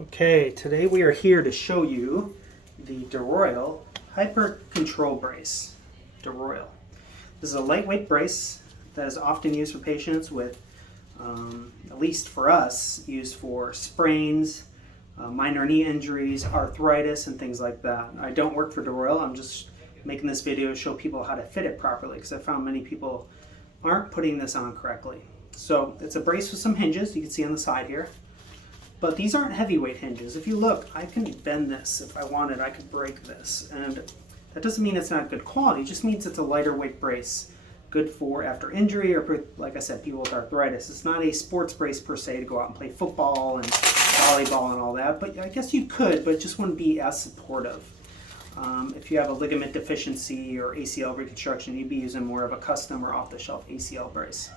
Okay, today we are here to show you the DeRoyal HyperControl brace. DeRoyal. This is a lightweight brace that is often used for patients with, at least for us, used for sprains, minor knee injuries, arthritis, and things like that. I don't work for DeRoyal. I'm just making this video to show people how to fit it properly because I found many people aren't putting this on correctly. So it's a brace with some hinges you can see on the side here. But these aren't heavyweight hinges. If you look, I can bend this if I wanted. I could break this. And that doesn't mean it's not good quality. It just means it's a lighter weight brace. Good for after injury or, for, like I said, people with arthritis. It's not a sports brace per se to go out and play football and volleyball and all that. But I guess you could, but it just wouldn't be as supportive. If you have a ligament deficiency or ACL reconstruction, you'd be using more of a custom or off-the-shelf ACL brace.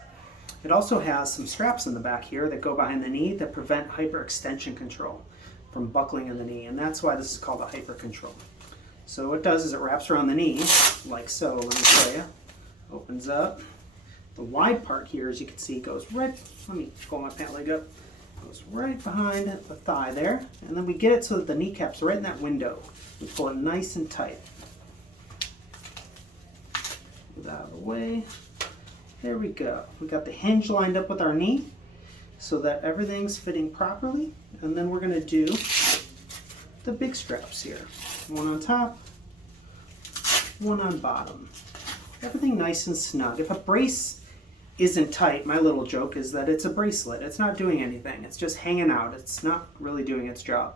It also has some straps in the back here that go behind the knee that prevent hyperextension control from buckling in the knee, and that's why this is called a HyperControl. So what it does is it wraps around the knee, like so. Let me show you. Opens up. The wide part here, as you can see, goes right, let me pull my pant leg up, goes right behind the thigh there, and then we get it so that the kneecap's right in that window. We pull it nice and tight. Move that out of the way. There we go. We got the hinge lined up with our knee so that everything's fitting properly. And then we're going to do the big straps here. One on top, one on bottom. Everything nice and snug. If a brace isn't tight, my little joke is that it's a bracelet. It's not doing anything. It's just hanging out. It's not really doing its job.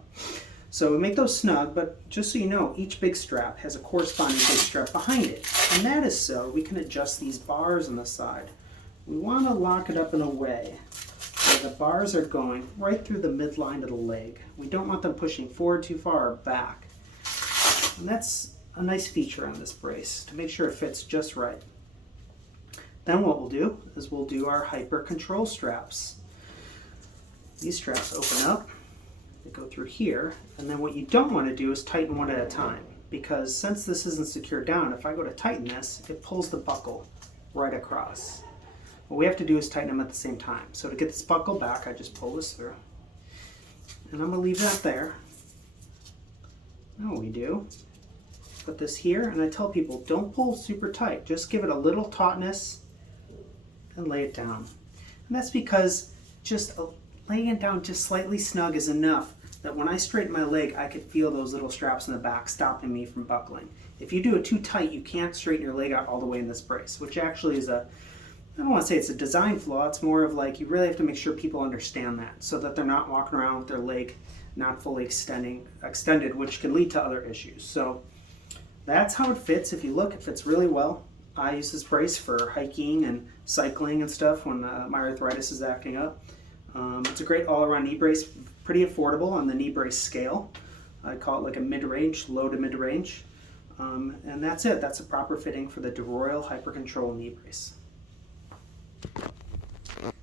So we make those snug, but just so you know, each big strap has a corresponding big strap behind it. And that is so we can adjust these bars on the side. We want to lock it up in a way where the bars are going right through the midline of the leg. We don't want them pushing forward too far or back. And that's a nice feature on this brace to make sure it fits just right. Then what we'll do is we'll do our HyperControl straps. These straps open up. They go through here, and then what you don't want to do is tighten one at a time, because since this isn't secured down, if I go to tighten this, it pulls the buckle right across. What we have to do is tighten them at the same time. So to get this buckle back, I just pull this through. And I'm going to leave that there. Now we do. Put this here, and I tell people, don't pull super tight. Just give it a little tautness and lay it down. And that's because just laying it down just slightly snug is enough that when I straighten my leg, I could feel those little straps in the back stopping me from buckling. If you do it too tight, you can't straighten your leg out all the way in this brace, which actually is I don't want to say it's a design flaw. It's more of like you really have to make sure people understand that so that they're not walking around with their leg not fully extended, which can lead to other issues. So that's how it fits. If you look, it fits really well. I use this brace for hiking and cycling and stuff when my arthritis is acting up. It's a great all-around knee brace, pretty affordable on the knee brace scale. I call it like a mid-range, low to mid-range. And that's it. That's a proper fitting for the DeRoyal HyperControl knee brace.